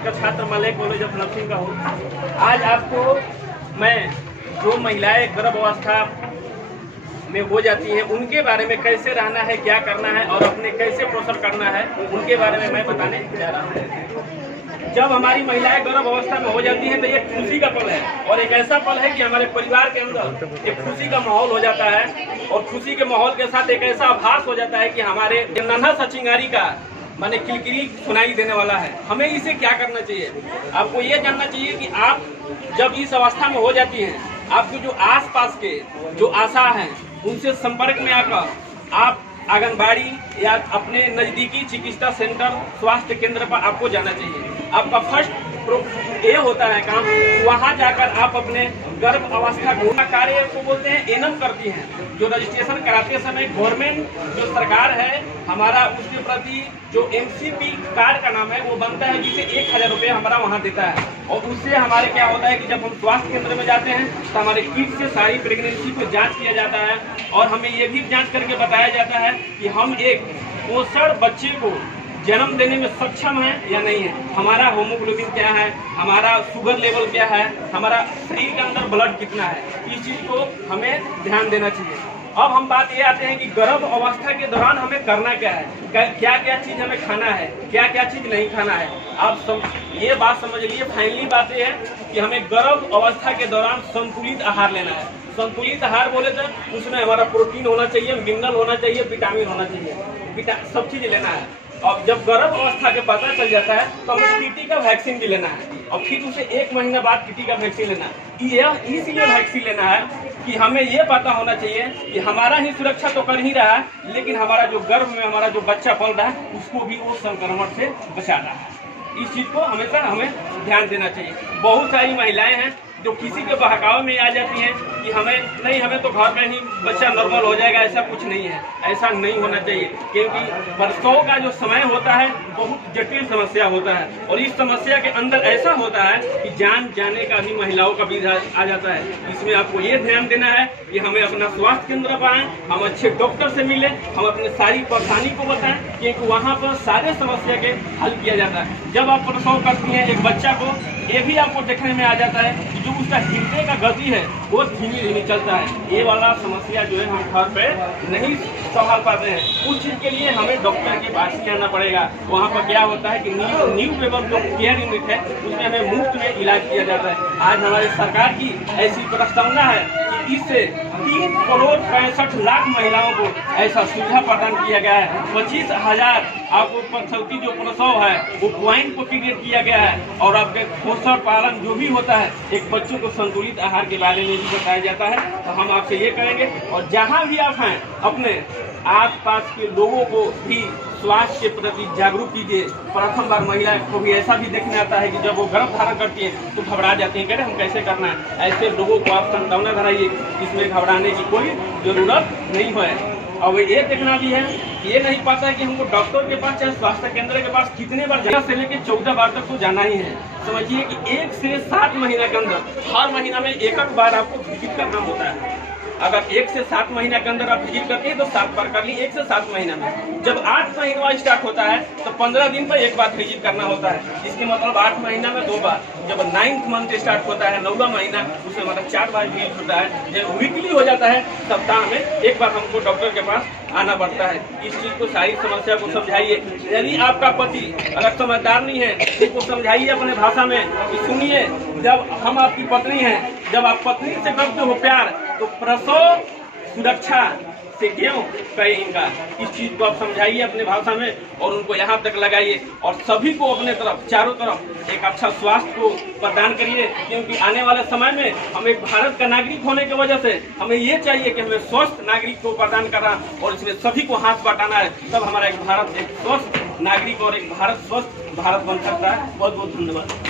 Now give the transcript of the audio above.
का छात्र Malay college of nursing का हूँ। आज आपको मैं जो महिलाएं गर्भ अवस्था में हो जाती हैं उनके बारे में कैसे रहना है, क्या करना है और अपने कैसे पोषण करना है, उनके बारे में मैं बताने जा रहा हूँ। जब हमारी महिलाएं गर्भ अवस्था में हो जाती हैं तो ये खुशी का पल है और एक ऐसा पल है कि हमारे परिवार के अंदर एक खुशी का माहौल हो जाता है और खुशी के माहौल के साथ एक ऐसा आभास हो जाता है कि हमारे नन्हा सा चिंगारी का माने किलकिली सुनाई देने वाला है। हमें इसे क्या करना चाहिए? आपको ये जानना चाहिए कि आप जब इस अवस्था में हो जाती हैं, आपके जो आसपास के जो आशा हैं उनसे संपर्क में आकर आप आंगनबाड़ी या अपने नजदीकी चिकित्सा सेंटर स्वास्थ्य केंद्र पर आपको जाना चाहिए। आपका फर्स्ट ये होता है काम, वहां जाकर आप अपने गर्भ अवस्था कार्य को बोलते हैं एनम करती हैं। जो रजिस्ट्रेशन कराते समय गवर्नमेंट जो सरकार है हमारा उसके प्रति जो एमसीपी कार्ड का नाम है वो बनता है, जिसे 1000 रुपये हमारा वहाँ देता है। और उससे हमारे क्या होता है कि जब हम स्वास्थ्य केंद्र में जाते हैं तो हमारे किट से सारी प्रेगनेंसी को जांच किया जाता है और हमें ये भी जांच करके बताया जाता है कि हम एक पोषण बच्चे को जन्म देने में सक्षम है या नहीं है, हमारा होमोग्लोबिन क्या है, हमारा शुगर लेवल क्या है, हमारा शरीर के अंदर ब्लड कितना है, इस चीज को हमें ध्यान देना चाहिए। अब हम बात ये आते हैं कि गर्भ अवस्था के दौरान हमें करना क्या है, क्या क्या चीज हमें खाना है, क्या क्या चीज नहीं खाना है। आप ये बात समझ लीजिए, फाइनली बात ये है कि हमें गर्भ अवस्था के दौरान संतुलित आहार लेना है। संतुलित आहार बोले तो उसमें हमारा प्रोटीन होना चाहिए, मिनरल होना चाहिए, विटामिन होना चाहिए, सब चीज लेना है। अब जब गर्भ अवस्था के पता चल जाता है तो हमें टीटी का वैक्सीन भी लेना है और फिर उसे 1 महीना बाद टीटी का वैक्सीन लेना है। यह इसलिए वैक्सीन लेना है कि हमें ये पता होना चाहिए कि हमारा ही सुरक्षा तो कर ही रहा है, लेकिन हमारा जो गर्भ में हमारा जो बच्चा पल रहा है उसको भी वो संक्रमण से बचा रहा है। इस चीज को हमेशा हमें ध्यान देना चाहिए। बहुत सारी महिलाएं हैं जो किसी के बहकावे में आ जाती हैं कि हमें तो घर में ही बच्चा नॉर्मल हो जाएगा, ऐसा कुछ नहीं है, ऐसा नहीं होना चाहिए। क्योंकि प्रसव का जो समय होता है बहुत जटिल समस्या होता है और इस समस्या के अंदर ऐसा होता है कि जान जाने का भी महिलाओं का भी आ जाता है। इसमें आपको ये ध्यान देना है कि हमें अपना स्वास्थ्य केंद्र पर आएँ, हम अच्छे डॉक्टर से मिलें, हम अपनी सारी परेशानी को बताएं, क्योंकि वहाँ पर सारे समस्या के हल किया जाता है। जब आप प्रसव करती हैं एक बच्चा को, ये भी आपको देखने में आ जाता है कि जो उसका हृदय का गति है वो धीमी धीमी चलता है। ये वाला समस्या जो है हम घर पे नहीं संभाल पाते हैं, उस चीज के लिए हमें डॉक्टर के पास ही आना पड़ेगा। वहाँ पर क्या होता है कि न्यू लेवल जो केयर यूनिट है उसमें हमें मुफ्त में इलाज किया जाता है। आज हमारी सरकार की ऐसी प्रस्तावना है कि इससे 3 करोड़ 65 लाख महिलाओं को ऐसा सुविधा प्रदान किया गया है। 25,000 आपको प्रसवती जो प्रसव है वो पॉइंट को क्रिएट किया गया है और आपके पोषण पालन जो भी होता है एक बच्चों को संतुलित आहार के बारे में भी बताया जाता है। तो हम आपसे ये करेंगे और जहाँ भी आप हैं अपने आसपास के लोगों को भी स्वास्थ्य के प्रति जागरूक कीजिए। प्रथम बार महिला को भी ऐसा भी देखने आता है कि जब वो गर्भ धारण करती है तो घबरा जाती है, कह रहे हम कैसे करना है। ऐसे लोगों को आप सांत्वना कराइए, इसमें घबराने की कोई जरूरत नहीं है। और ये देखना भी है, ये नहीं पता है कि हमको डॉक्टर के पास चाहे स्वास्थ्य केंद्र के पास कितने बार जाना, से लेकर 14 बार तक तो जाना ही है। समझिए कि 1 से 7 महीना के अंदर हर महीना में एक बार आपको विजिट करना होता है। अगर 1 से 7 महीना के अंदर आप विजिट करते हैं तो 7 बार कर ली 1 से 7 महीना में। जब 8 महीना स्टार्ट होता है तो 15 दिन पर 1 बार विजिट करना होता है। इसके मतलब 8 महीना में 2 बार। जब 9th मंथ स्टार्ट होता है 9वां महीना, उसमें हमारा 4 बार विजिट होता है। जब वीकली हो जाता है सप्ताह में 1 बार हमको डॉक्टर के पास आना पड़ता है। इस चीज को सारी समस्या को समझाइए। यदि आपका पति अगर समझदार नहीं है इसको समझाइए अपने भाषा में कि सुनिए, जब हम आपकी पत्नी हैं, जब आप पत्नी से करते हो प्यार तो प्रसव सुरक्षा से क्यों कहे इनका। इस चीज को आप समझाइए अपने भाषा में और उनको यहाँ तक लगाइए और सभी को अपने तरफ चारों तरफ एक अच्छा स्वास्थ्य को प्रदान करिए। क्योंकि आने वाले समय में हम एक भारत का नागरिक होने की वजह से हमें ये चाहिए कि हमें स्वस्थ नागरिक को प्रदान करना और इसमें सभी को हाथ बटाना है, तब हमारा एक भारत एक स्वस्थ नागरिक और एक भारत स्वस्थ भारत बन सकता है। बहुत बहुत धन्यवाद।